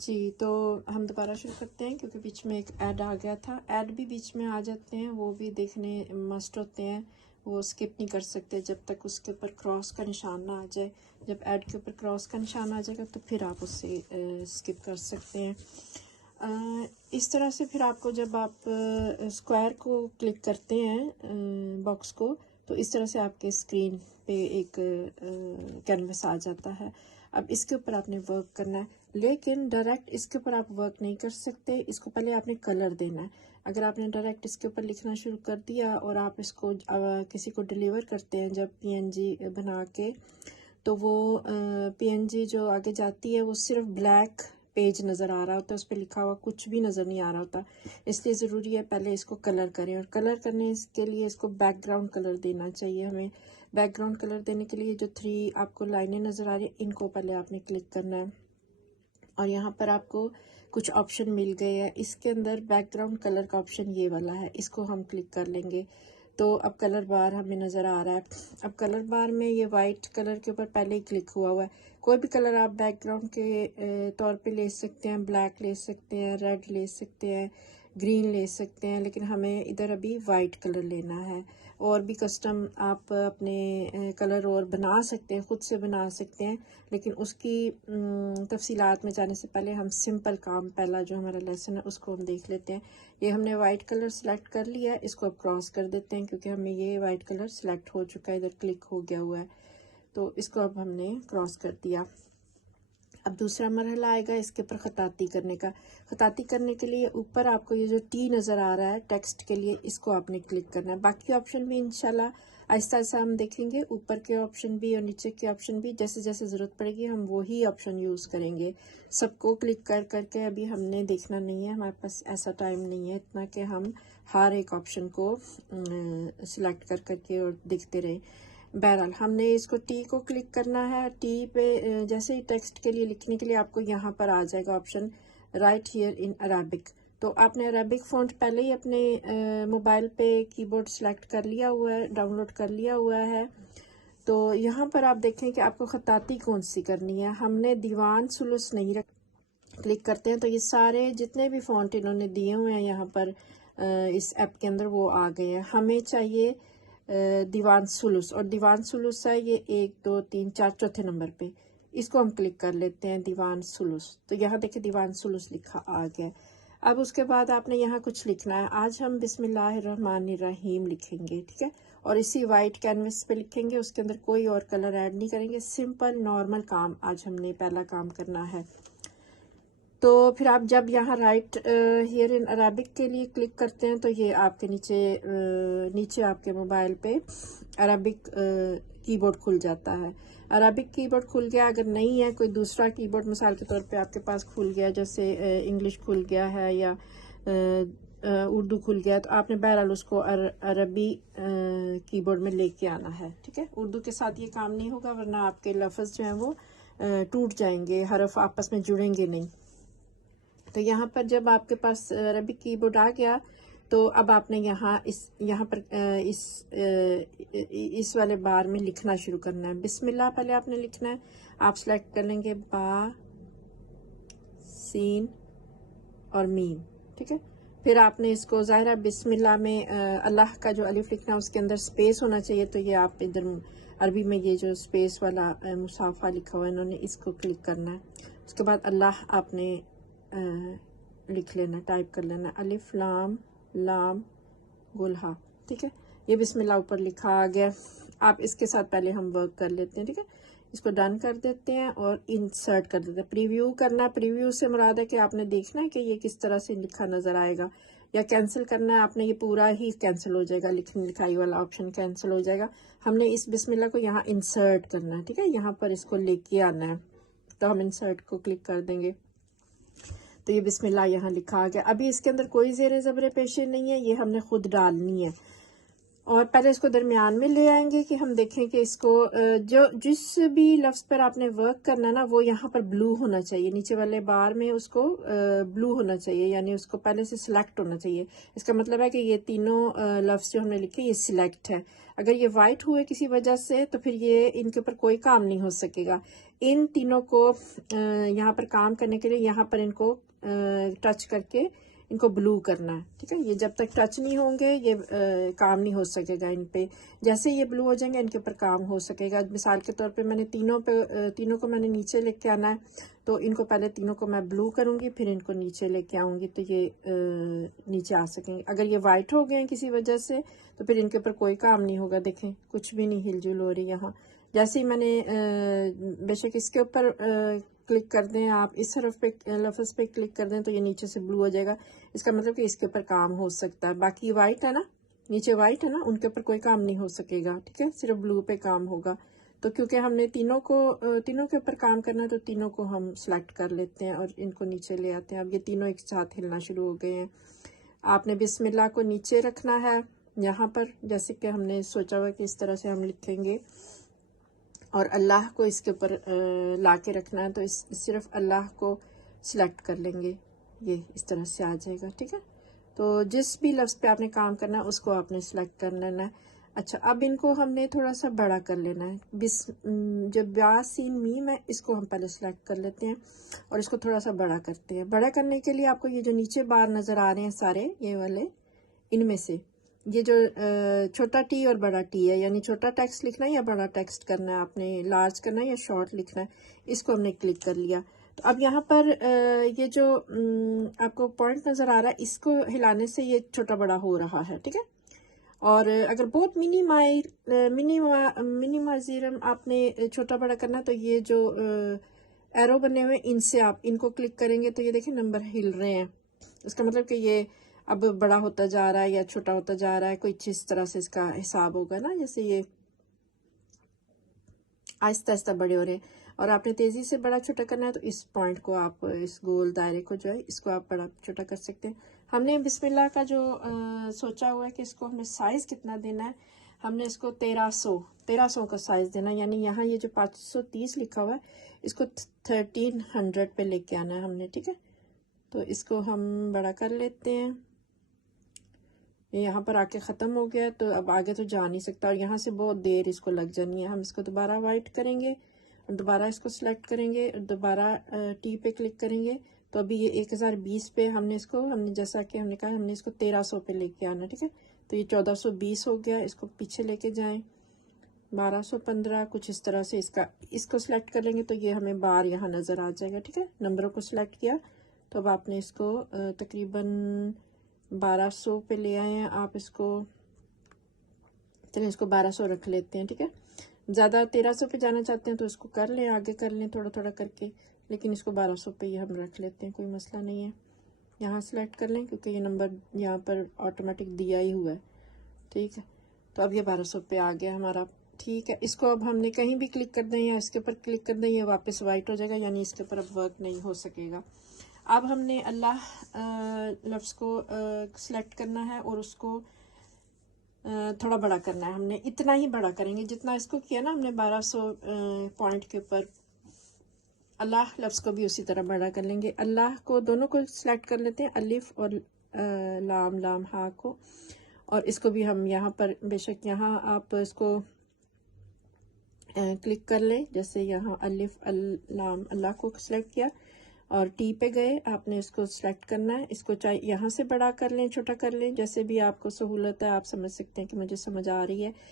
जी, तो हम दोबारा शुरू करते हैं क्योंकि बीच में एक ऐड आ गया था। ऐड भी बीच में आ जाते हैं, वो भी देखने मस्ट होते हैं, वो स्किप नहीं कर सकते जब तक उसके ऊपर क्रॉस का निशान ना आ जाए। जब ऐड के ऊपर क्रॉस का निशान आ जाएगा तो फिर आप उससे स्किप कर सकते हैं। इस तरह से फिर आपको जब आप स्क्वायर को क्लिक करते हैं बॉक्स को, तो इस तरह से आपके स्क्रीन पे एक कैनवस आ जाता है। अब इसके ऊपर आपने वर्क करना है, लेकिन डायरेक्ट इसके ऊपर आप वर्क नहीं कर सकते। इसको पहले आपने कलर देना है। अगर आपने डायरेक्ट इसके ऊपर लिखना शुरू कर दिया और आप इसको किसी को डिलीवर करते हैं जब पीएनजी बना के, तो वो पीएनजी जो आगे जाती है वो सिर्फ ब्लैक पेज नज़र आ रहा होता है, उस पर लिखा हुआ कुछ भी नज़र नहीं आ रहा होता। इसलिए ज़रूरी है पहले इसको कलर करें, और कलर करने के लिए इसको बैकग्राउंड कलर देना चाहिए हमें। बैकग्राउंड कलर देने के लिए जो 3 आपको लाइनें नज़र आ रही हैं, इनको पहले आपने क्लिक करना है और यहाँ पर आपको कुछ ऑप्शन मिल गए हैं। इसके अंदर बैकग्राउंड कलर का ऑप्शन ये वाला है, इसको हम क्लिक कर लेंगे तो अब कलर बार हमें नज़र आ रहा है। अब कलर बार में ये वाइट कलर के ऊपर पहले ही क्लिक हुआ हुआ है। कोई भी कलर आप बैकग्राउंड के तौर पे ले सकते हैं, ब्लैक ले सकते हैं, रेड ले सकते हैं, ग्रीन ले सकते हैं, लेकिन हमें इधर अभी वाइट कलर लेना है। और भी कस्टम आप अपने कलर और बना सकते हैं, ख़ुद से बना सकते हैं, लेकिन उसकी तफसीलात में जाने से पहले हम सिंपल काम पहला जो हमारा लेसन है उसको हम देख लेते हैं। ये हमने वाइट कलर सेलेक्ट कर लिया है, इसको अब क्रॉस कर देते हैं क्योंकि हमें ये वाइट कलर सेलेक्ट हो चुका है, इधर क्लिक हो गया हुआ है, तो इसको अब हमने क्रॉस कर दिया। अब दूसरा मरहला आएगा इसके ऊपर ख़ताती करने का। ख़ताती करने के लिए ऊपर आपको ये जो टी नज़र आ रहा है टेक्स्ट के लिए, इसको आपने क्लिक करना है। बाकी ऑप्शन भी इंशाल्लाह आहिस्ता आहिस्ता हम देखेंगे, ऊपर के ऑप्शन भी और नीचे के ऑप्शन भी, जैसे जैसे ज़रूरत पड़ेगी हम वही ऑप्शन यूज़ करेंगे। सबको क्लिक कर करके अभी हमने देखना नहीं है, हमारे पास ऐसा टाइम नहीं है इतना कि हम हर एक ऑप्शन को सिलेक्ट कर करके और देखते रहें। बहरहाल हमने इसको टी को क्लिक करना है। टी पे जैसे ही टेक्स्ट के लिए लिखने के लिए आपको यहाँ पर आ जाएगा option right here in Arabic. तो आपने अरबिक फ़ॉन्ट पहले ही अपने मोबाइल पे कीबोर्ड सेलेक्ट कर लिया हुआ है, डाउनलोड कर लिया हुआ है। तो यहाँ पर आप देखें कि आपको ख़ताती कौन सी करनी है। हमने दीवान सुलुस नहीं रख, क्लिक करते हैं तो ये सारे जितने भी फ़ॉन्ट इन्होंने दिए हुए हैं यहाँ पर इस ऐप के अंदर वो आ गए हैं। हमें चाहिए दीवान सुलुस, और दीवान सुलुस है ये 1 2 3 4 चौथे नंबर पे, इसको हम क्लिक कर लेते हैं दीवान सुलुस। तो यहाँ देखिए दीवान सुलुस लिखा आ गया। अब उसके बाद आपने यहाँ कुछ लिखना है। आज हम बिस्मिल्लाहिर्रहमानिर्रहीम लिखेंगे, ठीक है, और इसी वाइट कैनवस पे लिखेंगे, उसके अंदर कोई और कलर ऐड नहीं करेंगे। सिंपल नॉर्मल काम आज हमने पहला काम करना है। तो फिर आप जब यहाँ राइट हियर इन अरबिक के लिए क्लिक करते हैं तो ये आपके नीचे आपके मोबाइल पे अरबिक कीबोर्ड खुल जाता है। अरबिक कीबोर्ड खुल गया, अगर नहीं है कोई दूसरा कीबोर्ड मिसाल के तौर पे आपके पास खुल गया, जैसे इंग्लिश खुल गया है या उर्दू खुल गया, तो आपने बहरहाल उसको अरबी कीबोर्ड में लेके आना है, ठीक है। उर्दू के साथ ये काम नहीं होगा, वरना आपके लफ्ज़ जो हैं वो टूट जाएंगे, हरफ आपस में जुड़ेंगे नहीं। तो यहाँ पर जब आपके पास अरबिक कीबोर्ड आ गया तो अब आपने यहाँ पर इस वाले बार में लिखना शुरू करना है। बिस्मिल्लाह पहले आपने लिखना है, आप सेलेक्ट कर लेंगे बा, सीन और मीम, ठीक है। फिर आपने इसको ज़ाहिर बिस्मिल्लाह में अल्लाह का जो अलिफ लिखना है उसके अंदर स्पेस होना चाहिए, तो ये आप इधर अरबी में ये जो स्पेस वाला मुसाफा लिखा हुआ है इन्होंने, इसको क्लिक करना है। उसके बाद अल्लाह आपने लिख लेना, टाइप कर लेना, अलिफ लाम लाम गुलहा, ठीक है। ये बिस्मिल्लाह ऊपर लिखा आ गया। आप इसके साथ पहले हम वर्क कर लेते हैं, ठीक है। इसको डन कर देते हैं और इंसर्ट कर देते हैं। प्रीव्यू करना है, प्रीव्यू से मुराद है कि आपने देखना है कि ये किस तरह से लिखा नज़र आएगा, या कैंसिल करना है आपने, ये पूरा ही कैंसिल हो जाएगा, लिखने लिखाई वाला ऑप्शन कैंसिल हो जाएगा। हमने इस बिस्मिल्लाह को यहाँ इंसर्ट करना है, ठीक है, यहाँ पर इसको लेके आना है, तो हम इंसर्ट को क्लिक कर देंगे तो ये बिस्मिल्लाह यहाँ लिखा आ गया। अभी इसके अंदर कोई ज़ेर ज़बर पेशे नहीं है, ये हमने खुद डालनी है। और पहले इसको दरमियान में ले आएंगे कि हम देखें कि इसको जो जिस भी लफ्ज़ पर आपने वर्क करना है ना वो यहाँ पर ब्लू होना चाहिए, नीचे वाले बार में उसको ब्लू होना चाहिए, यानी उसको पहले से सिलेक्ट होना चाहिए। इसका मतलब है कि ये तीनों लफ्ज़ जो हमने लिखे ये सिलेक्ट है। अगर ये वाइट हुए किसी वजह से तो फिर ये इनके ऊपर कोई काम नहीं हो सकेगा। इन तीनों को यहाँ पर काम करने के लिए यहाँ पर इनको टच करके इनको ब्लू करना है, ठीक है। ये जब तक टच नहीं होंगे ये काम नहीं हो सकेगा इन पे। जैसे ये ब्लू हो जाएंगे इनके ऊपर काम हो सकेगा। मिसाल के तौर पे मैंने तीनों को मैंने नीचे लेके आना है, तो इनको पहले तीनों को मैं ब्लू करूंगी, फिर इनको नीचे लेके आऊंगी तो ये नीचे आ सकेंगे। अगर ये वाइट हो गए हैं किसी वजह से तो फिर इनके ऊपर कोई काम नहीं होगा। देखें कुछ भी नहीं हिलजुल हो रही यहाँ। जैसे ही मैंने बेशक इसके ऊपर क्लिक कर दें, आप इस हरफ पे लफ्ज़ पे क्लिक कर दें तो ये नीचे से ब्लू हो जाएगा। इसका मतलब कि इसके ऊपर काम हो सकता है। बाकी वाइट है ना, नीचे वाइट है ना, उनके ऊपर कोई काम नहीं हो सकेगा, ठीक है। सिर्फ ब्लू पे काम होगा। तो क्योंकि हमने तीनों के ऊपर काम करना है तो तीनों को हम सेलेक्ट कर लेते हैं और इनको नीचे ले आते हैं। अब ये तीनों एक साथ हिलना शुरू हो गए हैं। आपने बिस्मिल्लाह को नीचे रखना है यहाँ पर, जैसे कि हमने सोचा हुआ कि इस तरह से हम लिखेंगे, और अल्लाह को इसके ऊपर ला के रखना है। तो सिर्फ अल्लाह को सिलेक्ट कर लेंगे, ये इस तरह से आ जाएगा, ठीक है। तो जिस भी लफ्ज़ पे आपने काम करना है उसको आपने सिलेक्ट कर लेना है। अच्छा, अब इनको हमने थोड़ा सा बड़ा कर लेना है। जब ब्या सीन मीम है इसको हम पहले सिलेक्ट कर लेते हैं और इसको थोड़ा सा बड़ा करते हैं। बड़ा करने के लिए आपको ये जो नीचे बार नज़र आ रहे हैं सारे ये वाले, इनमें से ये जो छोटा टी और बड़ा टी है, यानी छोटा टेक्स्ट लिखना है या बड़ा टेक्स्ट करना है, आपने लार्ज करना है या शॉर्ट लिखना है, इसको हमने क्लिक कर लिया। तो अब यहाँ पर ये जो आपको पॉइंट नज़र आ रहा है इसको हिलाने से ये छोटा बड़ा हो रहा है, ठीक है। और अगर बहुत मिनिमाइजरम आपने छोटा बड़ा करना तो ये जो एरो बने हुए इनसे आप इनको क्लिक करेंगे तो ये देखिए नंबर हिल रहे हैं। इसका मतलब कि ये अब बड़ा होता जा रहा है या छोटा होता जा रहा है, कोई इस तरह से इसका हिसाब होगा ना। जैसे ये आहिस्ता आहिस्ता बड़े हो रहे हैं और आपने तेज़ी से बड़ा छोटा करना है तो इस पॉइंट को आप, इस गोल दायरे को जो है इसको आप बड़ा छोटा कर सकते हैं। हमने बिस्मिल्लाह का जो सोचा हुआ है कि इसको हमने साइज़ कितना देना है, हमने इसको 1300 का साइज़ देना है। यानी यहाँ ये जो 530 लिखा हुआ है इसको 1300 पे लेके आना है हमने, ठीक है। तो इसको हम बड़ा कर लेते हैं। ये यहाँ पर आके ख़त्म हो गया तो अब आगे तो जा नहीं सकता और यहाँ से बहुत देर इसको लग जानी है। हम इसको दोबारा वाइट करेंगे और दोबारा इसको सिलेक्ट करेंगे और दोबारा टी पे क्लिक करेंगे। तो अभी ये 1020 पे हमने जैसा कि हमने कहा हमने इसको 1300 पे लेके आना, ठीक है। तो ये 1420 हो गया। इसको पीछे लेके जाएं 1215 कुछ इस तरह से इसको सिलेक्ट कर लेंगे तो ये हमें बार यहाँ नज़र आ जाएगा, ठीक है। नंबरों को सिलेक्ट किया तो अब आपने इसको तकरीबन 1200 पे ले आए हैं आप इसको। चलिए इसको 1200 रख लेते हैं, ठीक है। ज़्यादा 1300 पे जाना चाहते हैं तो इसको कर लें, आगे कर लें थोड़ा थोड़ा करके, लेकिन इसको 1200 पे ही हम रख लेते हैं, कोई मसला नहीं है। यहाँ सेलेक्ट कर लें क्योंकि ये नंबर यहाँ पर ऑटोमेटिक दिया ही हुआ है, ठीक है। तो अब ये 1200 पे आ गया हमारा, ठीक है। इसको अब हमने कहीं भी क्लिक कर दें या इसके ऊपर क्लिक कर दें ये वापस वाइट हो जाएगा, यानी इसके ऊपर अब वर्क नहीं हो सकेगा। अब हमने अल्लाह लफ्ज़ को सिलेक्ट करना है और उसको थोड़ा बड़ा करना है। हमने इतना ही बड़ा करेंगे जितना इसको किया ना हमने 1200 पॉइंट के ऊपर। अल्लाह लफ्ज़ को भी उसी तरह बड़ा कर लेंगे। अल्लाह को दोनों को सिलेक्ट कर लेते हैं, अलिफ और लाम हा को, और इसको भी हम यहाँ पर बेशक यहाँ आप इसको क्लिक कर लें। जैसे यहाँ अलिफ लाम अल्लाह को सिलेक्ट किया और टी पे गए, आपने इसको सिलेक्ट करना है। इसको चाहे यहाँ से बड़ा कर लें छोटा कर लें, जैसे भी आपको सहूलत है। आप समझ सकते हैं कि मुझे समझ आ रही है।